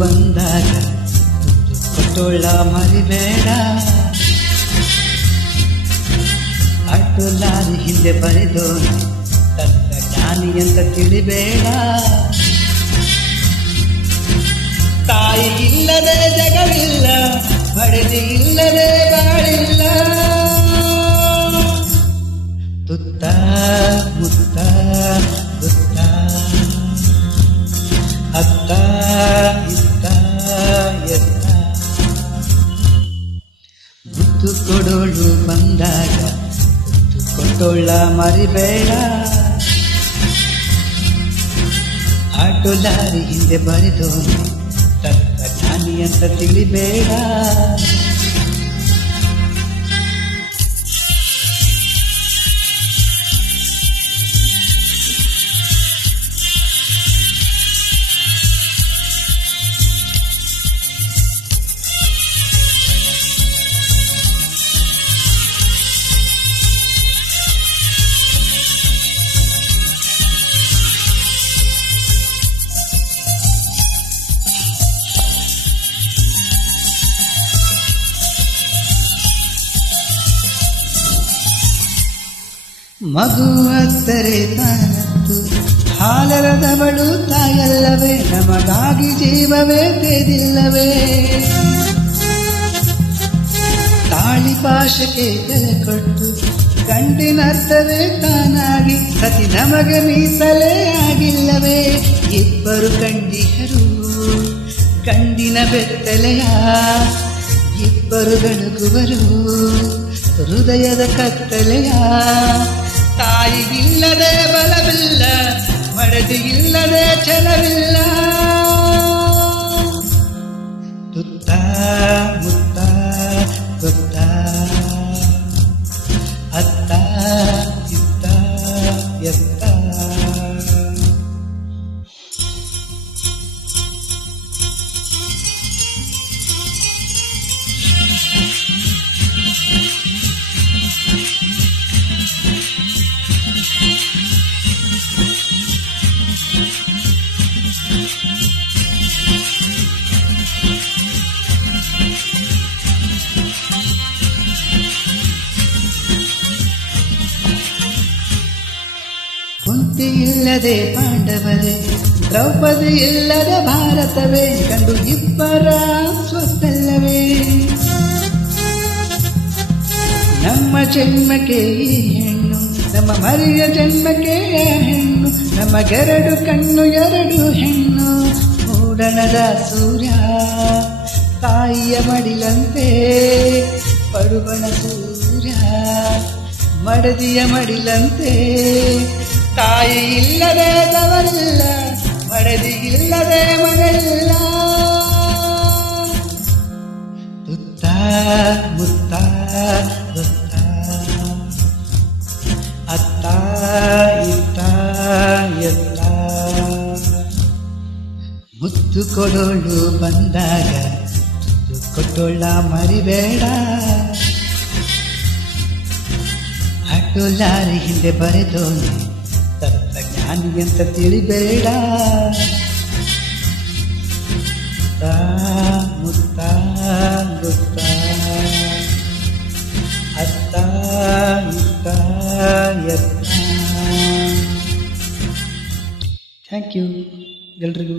ಬಂದಾಗ ಕೊಟ್ಟೋಳ ಮರಿಬೇಡ. Auto lorry ಹಿಂದೆ ಬರೆದೋನು ತತ್ವಜ್ಞಾನಿ ಅಂತ ತಿಳಿಬೇಡ. ತಾಯಿ ಇಲ್ಲದೆ ಜಗವಿಲ್ಲ, ಮಡದಿ ಇಲ್ಲದೆ ಬಾಳಿಲ್ಲ. ತುತ್ತ ಮುತ್ತ ಗುತ್ತ ಅತ್ತ ಇತ್ತ ಎತ್ತ. ಮುತ್ತು ಕೊಡೋಳು ಬಂದಾಗ ಕೊಟ್ಟೋಳ ಮರಿಬೇಡ. ಆಟೋ ಲಾರಿ ಹಿಂದೆ ಬರೆದೋನು ತತ್ವಜ್ಞಾನಿ ಅಂತ ತಿಳಿಬೇಡ. ಮಗು ಅತ್ತರೆ ತಾನತ್ತು ಹಾಲರದವಳು ತಾಯಲ್ಲವೇ, ನಮಗಾಗಿ ಜೀವವೇ ತೆದಿಲ್ಲವೇ. ತಾಳಿ ಪಾಶಕ್ಕೆ ತಲೆ ಕೊಟ್ಟು ಗಂಡಿನರ್ಥವೇ ತಾನಾಗಿ ಸತಿ ನಮಗೆ ಮೀಸಲೇ ಆಗಿಲ್ಲವೇ. ಇಬ್ಬರು ಗಂಡಿಯರು ಗಂಡಿನ ಬೆತ್ತಲೆಯ, ಇಬ್ಬರು ಗಣಗುವರು ಹೃದಯದ ಕತ್ತಲೆಯ. ತಾಯಿಗಿಲ್ಲದೆ ಬಲವಿಲ್ಲ, ಮಡದಿಗಿಲ್ಲದೆ ಛಲವಿಲ್ಲ. ತುತ್ತ ಮುತ್ತ ಗೊತ್ತ ಅತ್ತ ಇತ್ತ ಎತ್ತ. ಕುಂತಿ ಇಲ್ಲದೆ ಪಾಂಡವರೇ, ದ್ರೌಪದಿ ಇಲ್ಲದ ಭಾರತವೇ. ಕಂಡು ಇಬ್ಬರ ಸ್ವತ್ತಲ್ಲವೇ. ನಮ್ಮ ಜನ್ಮಕ್ಕೆ ಈ ಹೆಣ್ಣು, ನಮ್ಮ ಮರಿಯ ಜನ್ಮಕ್ಕೆ ಹೆಣ್ಣು. ನಮಗೆರಡು ಕಣ್ಣು ಎರಡು ಹೆಣ್ಣು. ಮೂಡಣದ ಸೂರ್ಯ ತಾಯಿಯ ಮಡಿಲಂತೆ, ಪಡುವಣ ಸೂರ್ಯ ಮಡದಿಯ ಮಡಿಲಂತೆ. ತಾಯಿ ಇಲ್ಲದೆ ತವರಿಲ್ಲ, ಮಡದಿ ಇಲ್ಲದೆ ಮನೆಯಿಲ್ಲ. ತುತ್ತ ಮುತ್ತ ಗೊತ್ತ ಅತ್ತ ಇತ್ತ ಎತ್ತ. ಮುತ್ತು ಕೊಡೋಳು ಬಂದಾಗ ತುತ್ತು ಕೊಟ್ಟೋಳ ಮರಿಬೇಡ. ಆಟೋ ಲಾರಿ ಹಿಂದೆ ಬರೆದೋನು ತತ್ವಜ್ಞಾನಿ ಅಂತ ತಿಳಿಬೇಡ. ಮುತ್ತ ಗುತ್ತ ಅತ್ತ ಇತ್ತ ಎತ್ತ. ಥ್ಯಾಂಕ್ ಯು ಎಲ್ರಿಗೂ.